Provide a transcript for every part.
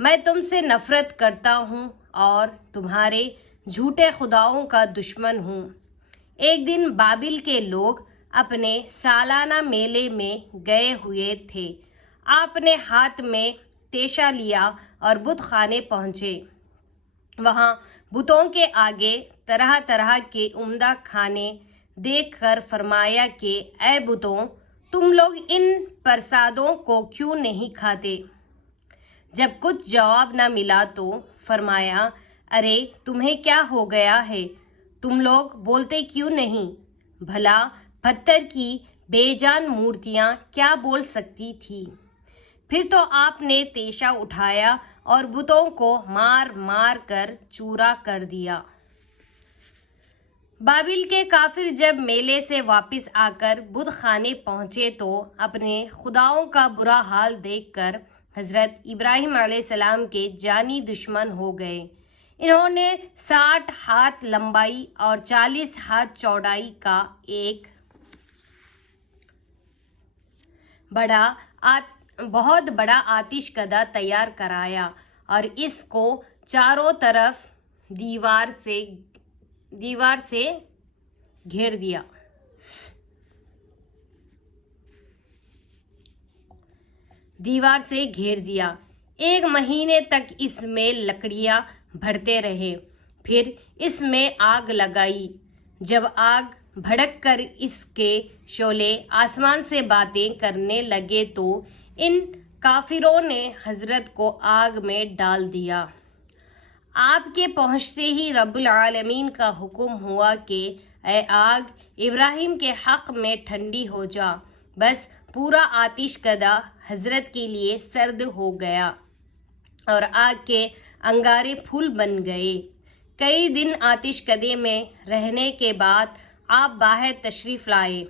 میں تم سے نفرت کرتا ہوں اور تمہارے جھوٹے خداؤں کا دشمن ہوں۔ ایک دن بابل کے لوگ اپنے سالانہ میلے میں گئے ہوئے تھے۔ آپ نے ہاتھ میں تیشہ لیا اور بت خانے پہنچے۔ وہاں بتوں کے آگے طرح طرح کے عمدہ کھانے دیکھ کر فرمایا کہ اے بتوں، تم لوگ ان پرسادوں کو کیوں نہیں کھاتے؟ جب کچھ جواب نہ ملا تو فرمایا، ارے تمہیں کیا ہو گیا ہے؟ تم لوگ بولتے کیوں نہیں؟ بھلا پتھر کی بے جان مورتیاں کیا بول سکتی تھی؟ پھر تو آپ نے تیشہ اٹھایا اور بتوں کو مار مار کر چورا کر دیا۔ بابل کے کافر جب میلے سے واپس آ کر بت خانے پہنچے تو اپنے خداؤں کا برا حال دیکھ کر حضرت ابراہیم علیہ السلام کے جانی دشمن ہو گئے۔ انہوں نے 60 ہاتھ لمبائی اور 40 ہاتھ چوڑائی کا ایک بہت بڑا آتش کدہ تیار کرایا اور اس کو چاروں طرف دیوار سے گھیر دیا۔ 1 مہینے تک اس میں لکڑیاں بھرتے رہے، پھر اس میں آگ لگائی۔ جب آگ بھڑک کر اس کے شعلے آسمان سے باتیں کرنے لگے تو ان کافروں نے حضرت کو آگ میں ڈال دیا۔ آپ کے پہنچتے ہی رب العالمین کا حکم ہوا کہ اے آگ، ابراہیم کے حق میں ٹھنڈی ہو جا۔ بس پورا آتش کدہ حضرت کے لیے سرد ہو گیا اور آگ کے انگارے پھول بن گئے۔ کئی دن آتش کدے میں رہنے کے بعد آپ باہر تشریف لائے۔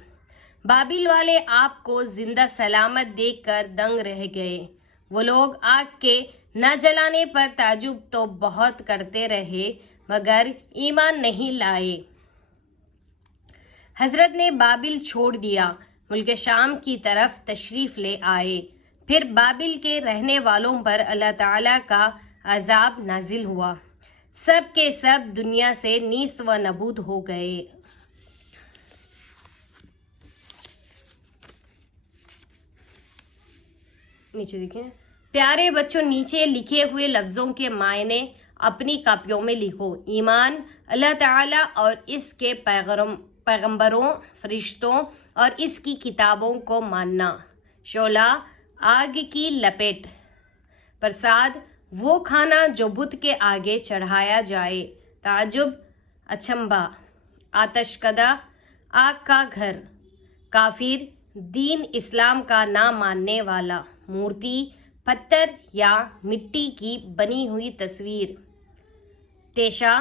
بابل والے آپ کو زندہ سلامت دیکھ کر دنگ رہ گئے۔ وہ لوگ آگ کے نہ جلانے پر تعجب تو بہت کرتے رہے مگر ایمان نہیں لائے۔ حضرت نے بابل چھوڑ دیا، ملک شام کی طرف تشریف لے آئے۔ پھر بابل کے رہنے والوں پر اللہ تعالیٰ کا عذاب نازل ہوا، سب کے سب دنیا سے نیست و نابود ہو گئے۔ نیچے دیکھیں، پیارے بچوں، نیچے لکھے ہوئے لفظوں کے معنی اپنی کاپیوں میں لکھو۔ ایمان، اللہ تعالیٰ اور اس کے پیغمبروں، فرشتوں اور اس کی کتابوں کو ماننا۔ شعلہ، آگ کی لپیٹ۔ پرساد، وہ کھانا جو بت کے آگے چڑھایا جائے۔ تعجب، اچنبھا۔ آتش کدہ، آگ کا گھر۔ کافر، دین اسلام کا نہ ماننے والا۔ مورتی، پتھر یا مٹی کی بنی ہوئی تصویر۔ تیشہ،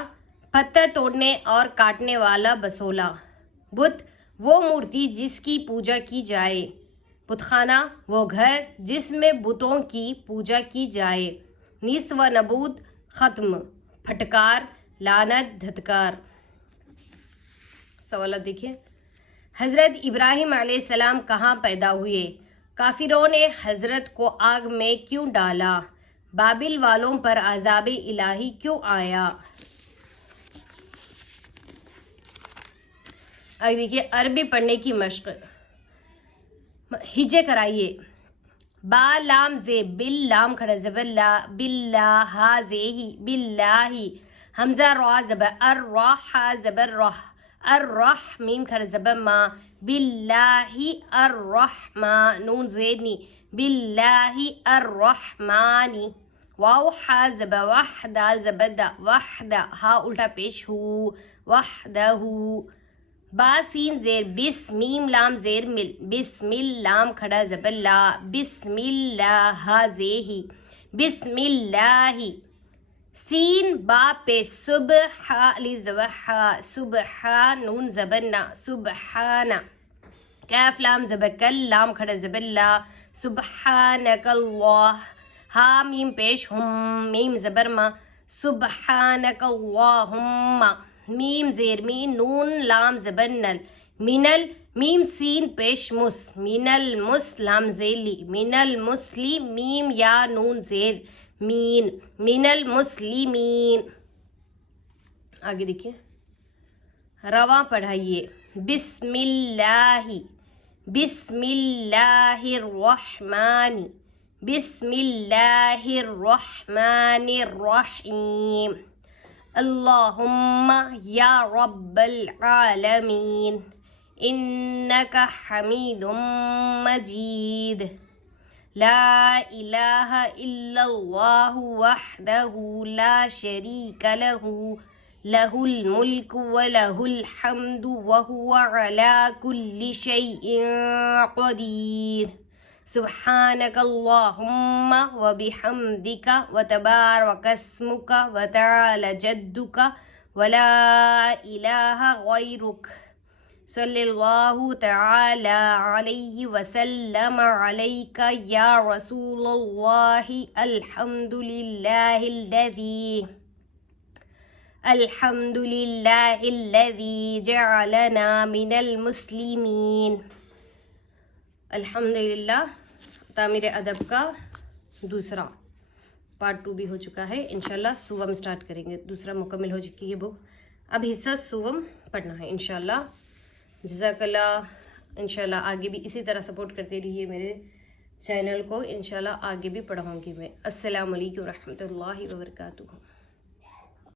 پتھر توڑنے اور کاٹنے والا بسولہ۔ بت، وہ مورتی جس کی پوجا کی جائے۔ بت خانہ، وہ گھر جس میں بتوں کی پوجا کی جائے۔ نیست و نابود، ختم۔ پھٹکار، لعنت، دھتکار۔ سوالات دیکھیں۔ حضرت ابراہیم علیہ السلام کہاں پیدا ہوئے؟ کافروں نے حضرت کو آگ میں کیوں ڈالا؟ بابل والوں پر عذاب الہی کیوں آیا؟ آگے دیکھیے، عربی پڑھنے کی مشق۔ ہجے کرائیے۔ با لام زے، بل لام کھڑا زبر لا، باللہ ہا زے ہی، باللہ، حمزہ را زبر ار، را ہا زبر رہ، الرح میم کھڑا زبر ما، باللہ الرحمن، نون زیدنی، باللہ الرحمن، واو ہا زبر وح، دال زبر دا، وحدہ، ہا الٹا پیش ہو، وحدہ۔ با سین زیر بس، میم لام زیر مل، بسم لام کھڑا زبر لا، بسم اللہ ہا زے ہی، بسم اللہ۔ سین با پہ صبح، الف زبر ہا، صبح، نون زبر نا، سبحانہ۔ کاف لام زبر کل، لام کھڑا زبر لا، سبحانک اللہ، ہا میم پیش ہم، میم زبر ما، سبحانک اللہم۔ میم زیر می، نون لام زبر نل، منل، میم سین پیش مس، من المس لام زیلی، من المسلی، میم یا نون زیر، مین من المسلمین. آگے دیکھیے رواں پڑھائیے. بسم اللہ بسم اللہ الرحمن بسم اللہ الرحمن الرحیم. اللہم یا رب العالمین انک حمید مجید. لا الہ الا اللہ وحدہ لا شریک لہ لہ الملک ولہ الحمد وہو علی کل شیء قدیر. سبحانک اللہم وبحمدک وتبارک اسمک وتعالی جدک ولا الہ غیرک. صلی اللہ تعالی علیہ وسلم علیک یا رسول اللہ. الحمد للہ الذی جعلنا من المسلمین. الحمدللہ تعمیر ادب کا دوسرا پارٹ 2 بھی ہو چکا ہے. انشاءاللہ سوم سٹارٹ کریں گے. دوسرا مکمل ہو چکی ہے بک. اب حصہ سوم پڑھنا ہے انشاءاللہ. جزاک اللہ. انشاءاللہ آگے بھی اسی طرح سپورٹ کرتے رہیے میرے چینل کو. انشاءاللہ آگے بھی پڑھاؤں گی میں. السلام علیکم ورحمۃ اللہ وبرکاتہ.